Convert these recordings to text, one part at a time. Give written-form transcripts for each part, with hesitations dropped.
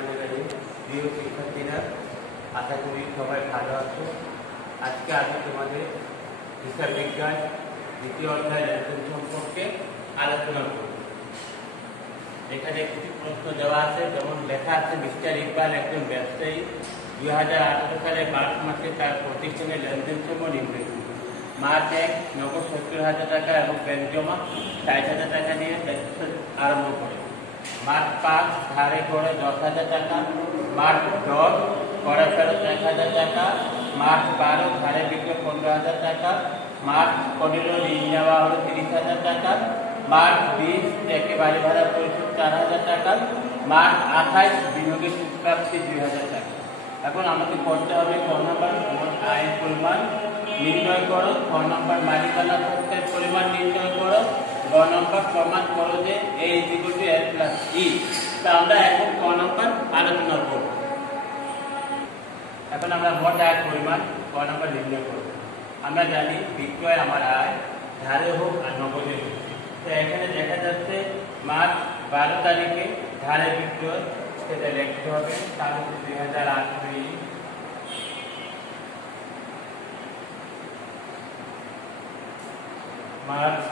বিসমিল্লাহির রহমানির রহিম। প্রিয় শিক্ষার্থীরা, আশা করি সবাই ভালো আছো। আজকে আমি তোমাদের হিসাব বিজ্ঞান দ্বিতীয় অধ্যায় লেনদেন সম্পর্কে আলোচনা করব। এখানে কিছু প্রশ্ন দেওয়া আছে, যেমন লেখা আছে মিস্টার ইকবাল একজন ব্যবসায়ী 2018 সালে মার্চ মাসে তার প্রতিষ্ঠানের লেনদেন সমূহ নির্ণয় করুন। মার্চ 1 নগদ 70,000 টাকা এবং ব্যাংক জমা 60,000 টাকা নিয়ে ব্যবসা আরম্ভ করে। মার্চ 5 ধারে করে 10,000 টাকা, মার্চ 10 করে ফেরত 1,000 টাকা, মার্চ 12 ধারে বিক্রয় 15,000 টাকা, মার্চ 15 ঋণ নেওয়া হলো 30,000 টাকা, মার্চ 20 থেকে বাড়ি ভাড়া পরিশোধ 4,000 টাকা, মার্চ 28 বিনিয়োগের সুদ প্রাপ্তি 2,000 টাকা। এখন আমাকে করতে হবে ক নম্বর মোট আয়ের পরিমাণ নির্ণয় করো, খ নম্বর মালিকানা সত্ত্বের পরিমাণ নির্ণয় করো, গ নম্বর প্রমাণ করো যে a = l + e। তা আমরা এখন ক নম্বর আলোচনা করব। এখন আমরা মোট আয়ের পরিমাণ ক নম্বর নির্ণয় করব। আমরা জানি বিক্রয় আমার আয়, ধারে হোক আর নগদে হোক। তো এখানে দেখা যাচ্ছে মার্চ 12 তারিখে ধারে বিক্রয়, সেটা লিখতে হবে তার 2008 মার্চ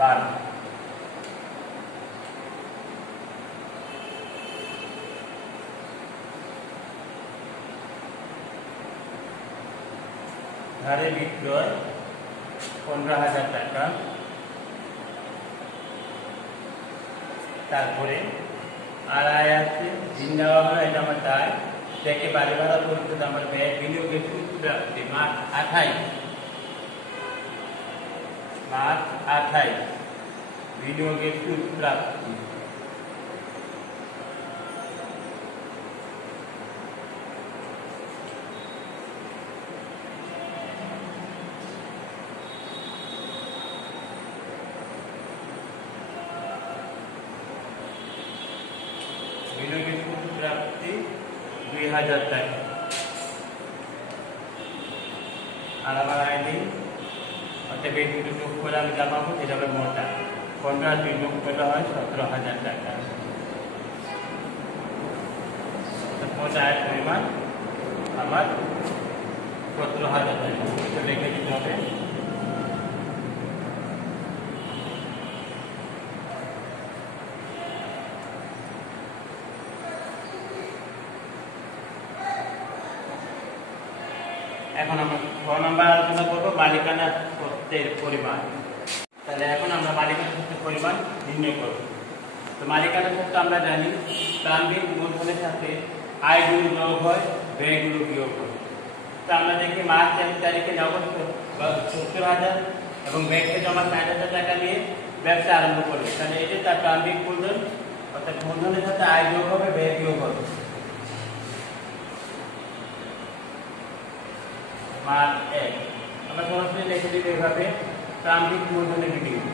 12। ধারে বিক্রয় 15,000 টাকা। তারপরে আর আয় আছে ঋণ নেওয়া হলো, এটা আমার দায়, থেকে বাড়ি ভাড়া পরিশোধ আমার ব্যয়, বিনিয়োগের সুদ প্রাপ্তি মার্চ 28 বিনিয়োগের সুদ প্রাপ্তি। বিনিয়োগের সুদ প্রাপ্তি 2,000 টাকা। আর আমার আয় নেই, অর্থাৎ এই দুটো যোগ করে আমি যা পাবো সেটা হবে মোট আয়। 15 যোগ করলে হয় 17,000 টাকা। মোট আয়ের পরিমাণ আমার 17,000 টাকা। এটা লিখে দিতে হবে। এখন আমরা ছ নম্বর আলোচনা করবো মালিকানা সত্ত্বের পরিমাণ। তাহলে এখন আমরা মালিকানা সত্ত্বের পরিমাণ নির্ণয় করব। তো মালিকানা সত্ত্ব আমরা জানি প্রারম্ভিক মূলধনের সাথে আয়গুলো যোগ হয়, ব্যয়গুলো বিয়োগ হয়। তো আমরা দেখি মার্চ 1 তারিখে নগদ 70,000 এবং ব্যাংকে জমা 60,000 টাকা নিয়ে ব্যবসা আরম্ভ করবে। তাহলে এটা তার প্রারম্ভিক মূলধন, অর্থাৎ মূলধনের সাথে আয় যোগ হবে, ব্যয় বিয়োগ হবে। মার্চ 1 আমরা সরাসরি লিখে দিই এভাবে, প্রারম্ভিক মূলধনের বিনিয়োগ।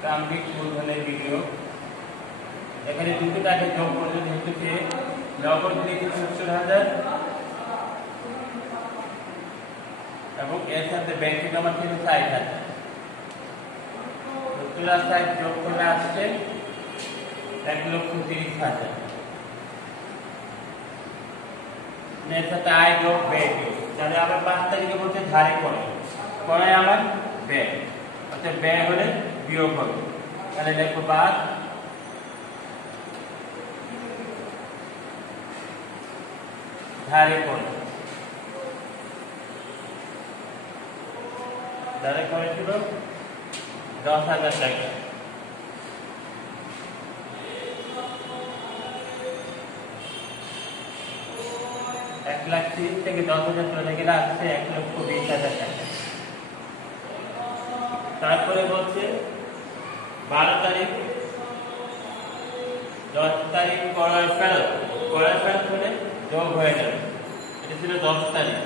প্রারম্ভিক মূলধনের বিনিয়োগ, এখানে দুটো টাকা যোগ করলে যেহেতু সে নগদ দিয়েছে 70,000 এবং এর সাথে ব্যাংকে জমা ছিল 60,000। 70,000 যোগ করে আসছে 1,30,000। এর সাথে আয় যোগ ব্যয় যোগ। তাহলে আবার 5 তারিখে বলছে ধারে করে আমার ব্যয়, অর্থাৎ ব্যয় হলে বিয়োগ হবে। তাহলে দেখো 5 ধারে করে, ধারে করেছিল 10,000 টাকা। এক লাখ 30 থেকে 10,000 চলে গেলে আসছে 1,20,000 টাকা। তারপরে বলছে 12 তারিখ 10 তারিখ ক্রয় ফেরত হলে যোগ হয়ে যাবে। এটা ছিল 10 তারিখ,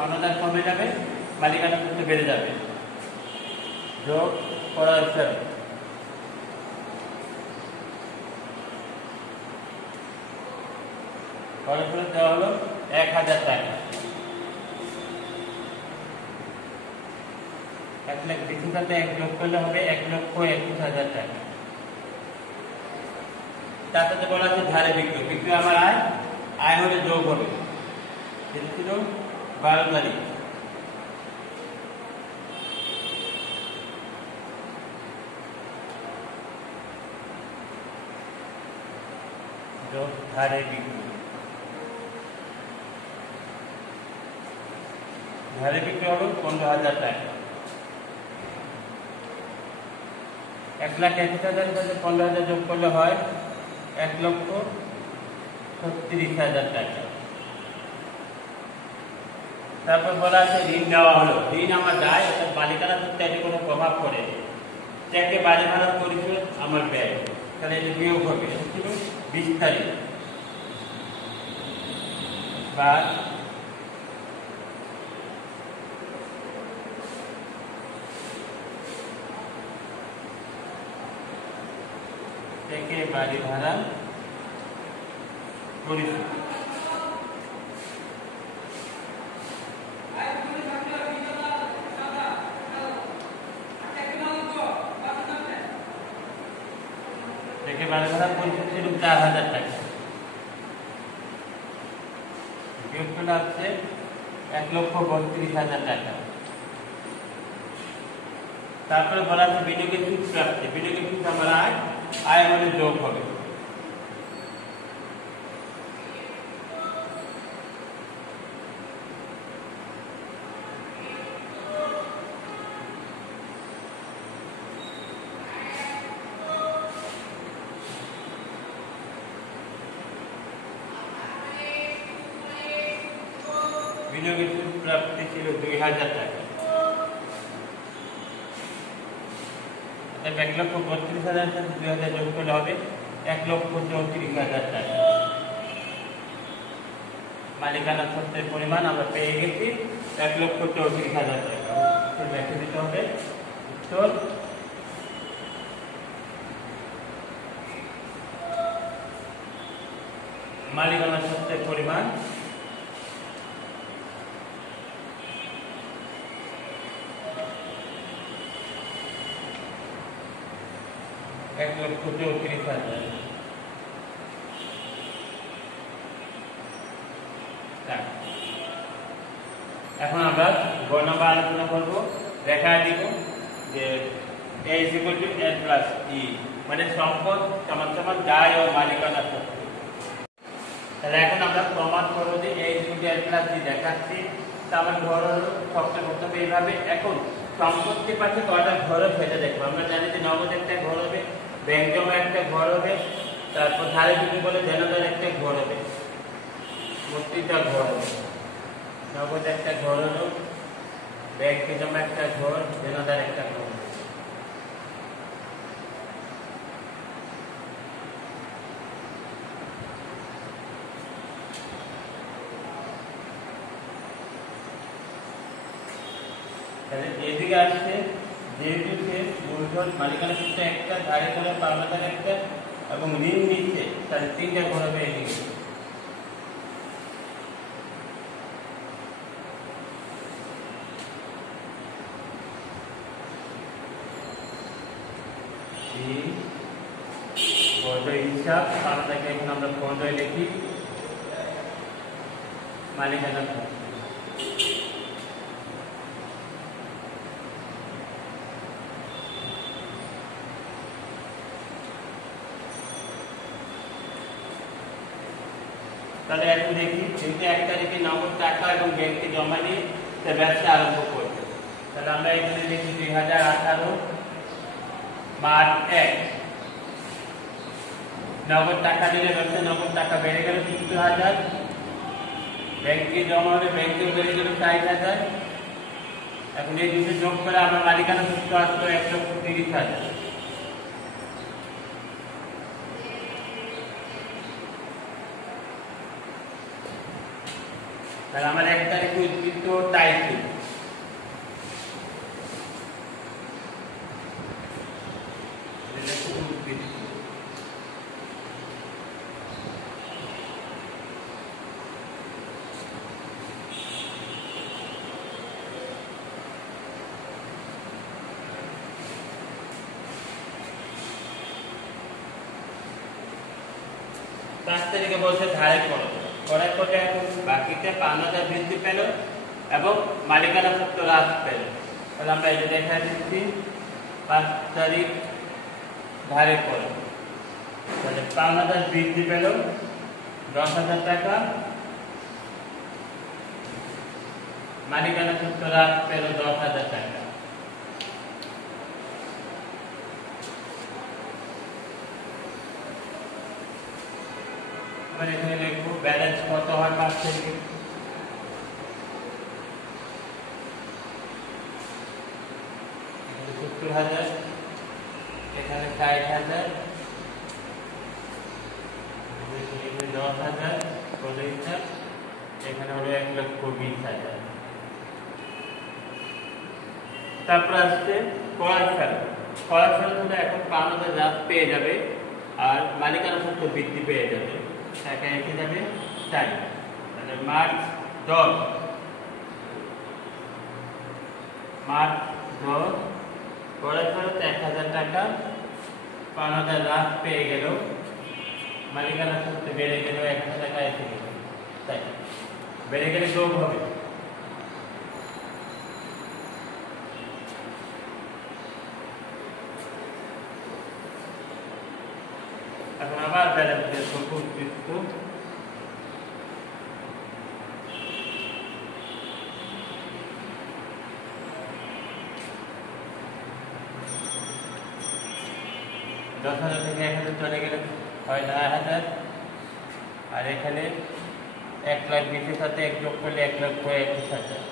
অনুদান কমে যাবে, মালিকানা সূত্র বেড়ে যাবে। যোগ ক্রয় ফেরত খরচ দেওয়া হলো 1000 টাকা। 1,20,000 সাথে 1 যোগ করলে হবে 1,21,000 টাকা। তার সাথে বলা আছে ধারে বিক্রয়। বিক্রয় আমার আয় হলে যোগ হবে, সেটা ছিল 12 তারিখ। যোগ ধারে বিক্রয়। ধারে বিক্রয় হলো 15,000 টাকা। 1,80,000 সাথে 15,000 যোগ করলে হয় 1,36,000 টাকা। তারপর বলা আছে ঋণ দেওয়া হলো। ঋণ আমার দায়, অর্থাৎ মালিকানা সূত্রে এটি কোনো প্রভাব পড়ে। চেকে বাড়ি ভাড়া পরিশোধ আমার ব্যয়, তাহলে এটি বিয়োগ হবে। এটা ছিল 20 তারিখ বা চেকে বাড়ি ভাড়া পরিশোধ। চেকে বাড়ি ভাড়া পরিশোধ ছিল 4,000 টাকা। বিয়োগ করলে আসছে 1,32,000 টাকা। তারপরে বলা আছে বিনিয়োগের সুদ প্রাপ্তি। বিনিয়োগের সুদ আমার আয় হলে যোগ হবে। বিনিয়োগের সুদ প্রাপ্তি ছিল 2,000 টাকা। 1,32,000 সাথে 2,000 যোগ করলে হবে 1,34,000 টাকা। মালিকানা সত্ত্বের পরিমাণ আমরা পেয়ে গেছি 1,34,000 টাকা। ব্যাখ্যা দিতে হবে। উত্তর মালিকানা সত্ত্বের পরিমাণ 1,34,000 টাকা। এখন আমরা গ নম্বর আলোচনা করব। দেখা দিব যে A = N + E, মানে সম্পদ সমান সমান দায় ও মালিকানা সত্ত্ব। তাহলে এখন আমরা প্রমাণ করব যে A = N + E দেখাচ্ছি। তাহলে ঘর হলো সবচেয়ে প্রথমে এইভাবে। এখন সম্পত্তির পাশে কয়টা ঘর সেটা দেখবো। আমরা জানি যে নগদ একটা ঘর হবে, ব্যাংক জমা একটা ঘর হবে, তারপর ধারে বিক্রি বলে দেনাদার একটা ঘর হবে, মোট 3টা ঘর হবে। নগদ একটা ঘর হলো, ব্যাংকে জমা একটা ঘর, দেনাদার একটা ঘর। তাহলে এদিকে আসছে যেহেতু সে মূলধন মালিকানা সূত্রে একটা, ধারে করে পাওনাদার একটা এবং ঋণ নিচ্ছে, তাহলে 3টা ঘর হবে এদিকে। হিসাব পাওনাদারকে এখন আমরা পর্যায়ে লিখি মালিকানা সূত্র। তাহলে এখন দেখি যেহেতু 1 তারিখে নগদ টাকা এবং ব্যাংকে জমা দিয়ে ব্যবসা আরম্ভ করবে, তাহলে আমরা এখানে লিখি 2018 মার্চ 1। নগদ টাকা দিলে ব্যবসা নগদ টাকা বেড়ে গেল 50,000, ব্যাংকে জমা হলে ব্যাংকেও বেড়ে গেল 60,000। এখন এই দুটো যোগ করে আমরা মালিকানা সূত্র আসলো 1,30,000। তাহলে আমার 1 তারিখে উদ্বৃত্ত তাই ছিল। 5 তারিখে বলছে ধারে খরচ করার পরে এখন বাকিতে 5,000 বৃদ্ধি পেল এবং মালিকানা সত্ত্ব হ্রাস পেল। তাহলে আমরা এটা দেখা দিচ্ছি 5 তারিখ ধারে খরচ, তাহলে 5,000 বৃদ্ধি পেল 10,000 টাকা, মালিকানা সত্ত্ব হ্রাস পেল 10,000 টাকা। আমরা এখানে লিখব ব্যালেন্স কত হয় 5 তারিখে, এখানে 70,000, এখানে 60,000, এখানে 10,000 কত হিসাব, এখানে হলো 1,20,000। তারপর আসছে ক্রয় ফেরত। ক্রয় ফেরত হলে এখন 5,000 হ্রাস পেয়ে যাবে আর মালিকানা সত্ত্ব বৃদ্ধি পেয়ে যাবে, টাকা রেখে যাবে তাই। তাহলে মার্চ 10 ক্রয় ফেরত 1,000 টাকা, 5,000 হ্রাস পেয়ে গেল, মালিকানা সত্ত্ব বেড়ে গেল 1,000 টাকা এসে গেল, তাই বেড়ে গেলে যোগ হবে। এখন আবার ব্যালেন্স দিয়ে সবুজ কিন্তু 10,000 থেকে 1,000 চলে গেলে হয় 9,000, আর এখানে 1,20,000 সাথে 1 যোগ করলে 1,21,000।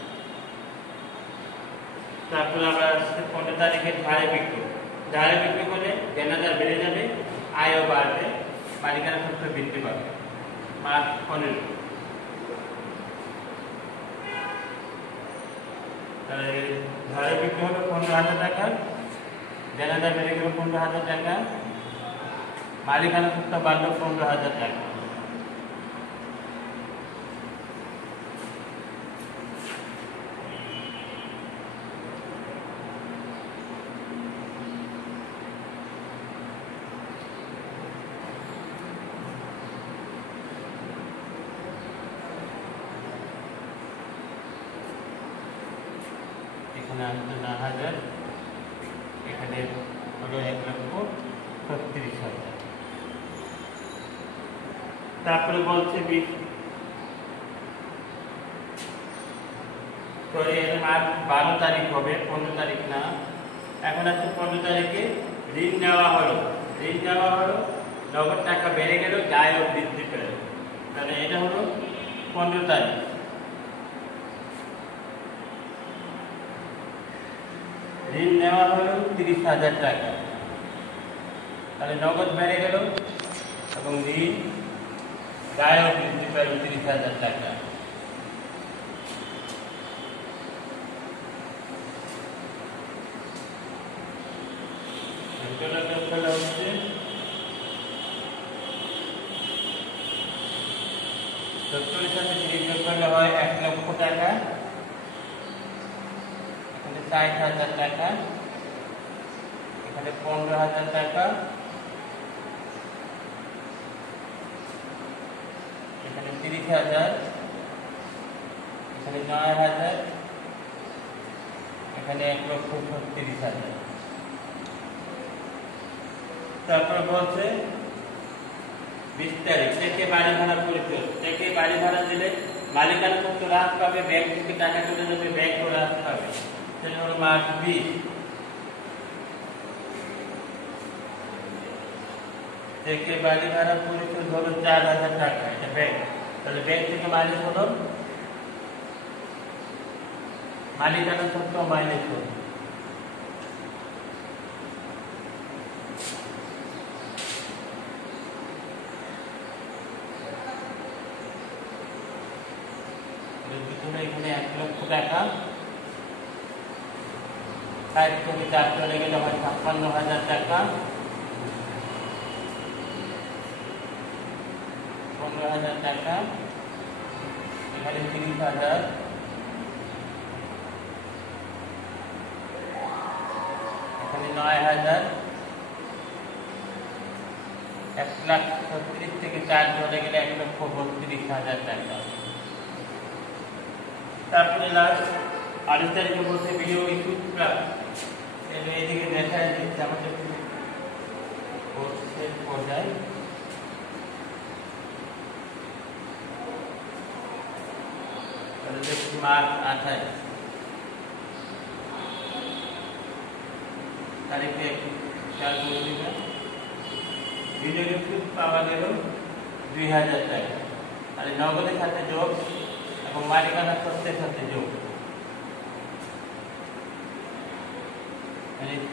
তারপর আবার আসছে 15 তারিখে ধারে বিক্রি। ধারে বিক্রি করলে দেনাদার বেড়ে যাবে, আয়ও বাড়বে, মালিকানা সত্ত্ব বৃদ্ধি পাবে। মার্চ 15, তাহলে ধারে বিক্রি হলো 15,000 টাকা, দেনাদার বেড়ে গেল 15,000 টাকা, মালিকানা সত্ত্ব বাড়লো 15,000 টাকা। এখানে আসছে 9,000, এখানে হলো 1,36,000। তারপরে বলছে মার্চ 12 তারিখ হবে, 15 তারিখ না। এখন আছে 15 তারিখে ঋণ নেওয়া হলো, নগদ টাকা বেড়ে গেল, দায়ও বৃদ্ধি পেল, তাহলে এটা হলো 15 তারিখ। ঋণ নেওয়া হলো 30,000 টাকা, তাহলে নগদ বেড়ে গেল এবং ঋণ দায়ও বৃদ্ধি পেল 30,000 টাকা। হচ্ছে 70 সাথে 30 যোগ করলে হয় 1,00,000 টাকা, এখানে 60,000 টাকা, এখানে 15,000 টাকা, এখানে 30,000, এখানে 9,000, এখানে 1,36,000। তারপর বলছে 20 তারিখ থেকে বাড়ি ভাড়া পরিশোধ। থেকে বাড়ি ভাড়া দিলে মালিকানা সত্ত্ব হ্রাস পাবে, ব্যাংক থেকে টাকা চলে যাবে, ব্যাংকও হ্রাস পাবে, সেটা হলো মার্চ 20। থেকে বাড়ি ভাড়া পরিশোধ হলো 4,000 টাকা, এটা ব্যাংক, তাহলে ব্যাংক থেকে মাইনাস হলো মালিকানা সত্ত্ব মাইনাস হলো। এখানে 1,00,000 টাকা, 60 থেকে 4 চলে গেলে হয় 56,000 টাকা, 15,000 টাকা, এখানে 30,000, এখানে 9,000, 1,36,000 থেকে 4 চলে গেলে 1,32,000 টাকা। তারপরে লাস্ট 28 তারিখে বলছে বিনিয়োগ সূত্র এদিকে দেখায় দিচ্ছে আমাদের কোর্সের পর্যায়ে মার্চ 28 তারিখে খেয়াল করে দিবেন বিনিয়োগের সুদ পাওয়া গেল 2,000 টাকা, আর নগদের সাথে যোগ এবং মালিকানা সত্ত্বের সাথে যোগ,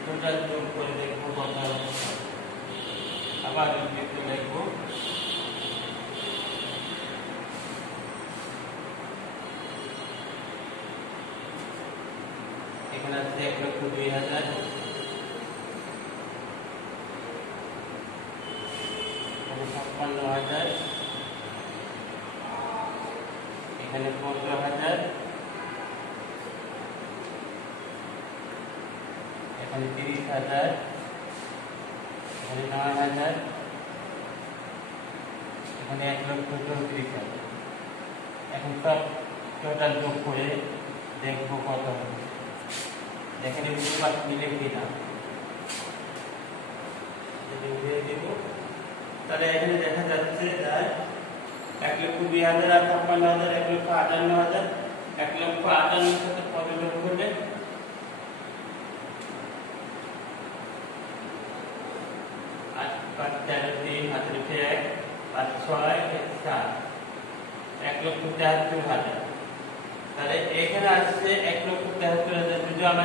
টোটাল যোগ করে দেখবো কত হচ্ছে। আবার একটু দেখবো এখানে আছে 1,02,000, এখানে 56,000, এখানে 15,000, এখানে 30,000, এখানে 9,000, এখানে 1,34,000। এখন সব টোটাল যোগ করে দেখবো কত হবে, এখানে বুঝতে পারছি মিলে কিনা, উঠিয়ে দিব। তাহলে এখানে দেখা যাচ্ছে 1,20,000 আর 56,000, 1,58,000, 1,58,000 সাথে কত যোগ করলে 8, 5, 4, 3, 1, 5, 6, 7, 1,73,000। তাহলে এখানে আসছে 1,73,000 যদি আমরা